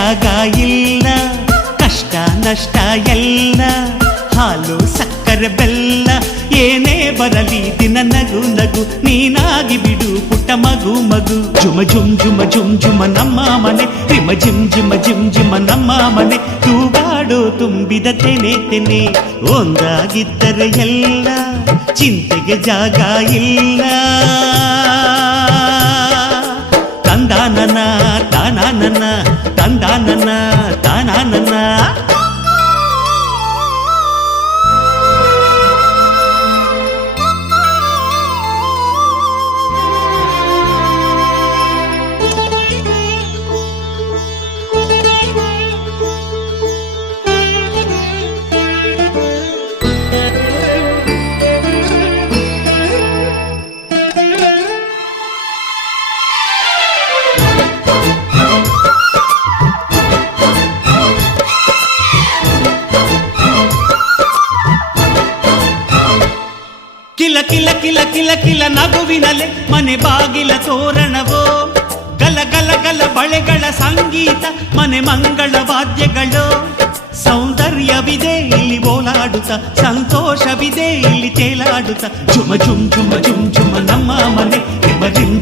ಜಾಗ ಇಲ್ಲ, ಕಷ್ಟ ನಷ್ಟ ಎಲ್ಲ, ಹಾಲು ಸಕ್ಕರೆ ಬೆಲ್ಲ ಏನೇ ಬರಲಿ ದಿನ ನಗು ನಗು, ನೀನಾಗಿ ಬಿಡು ಪುಟ್ಟ ಮಗು ಮಗು. ಜುಮ ಜುಮ್ ಜುಮ ಜುಮ್ ಜುಮ ನಮ್ಮ ಮನೆ, ರಿಮ ಜಿಮ್ ಜಿಮ ಜಿಮ್ ಜಿಮ ನಮ್ಮ ಮನೆ, ತೂಗಾಡೋ ತುಂಬಿದ ತೆನೆ ತೆನೆ. ಒಂದಾಗಿದ್ದರೆ ಎಲ್ಲ, ಚಿಂತೆಗೆ ಜಾಗ ಇಲ್ಲ. ತಂದಾನನ ತಾನಾನನ, ತಂದಾನನ ತಾನಾನನ. ಕಿಲ ಕಿಲ ಕಿಲ ಕಿಲ ಕಿಲ ನಗುವಿನಲೆ ಮನೆ ಬಾಗಿಲ ತೋರಣವೋ, ಗಲ ಗಲ ಗಲ ಬಳೆಗಳ ಸಂಗೀತ ಮನೆ ಮಂಗಳ ವಾದ್ಯಗಳು. ಸೌಂದರ್ಯವಿದೆ ಇಲ್ಲಿ ಓಲಾಡುತ್ತ, ಸಂತೋಷವಿದೆ ಇಲ್ಲಿ ತೇಲಾಡುತ್ತ. ಜುಮ ಜುಮ್ ಜುಮ ಜುಮ್ ಜುಮ ನಮ್ಮ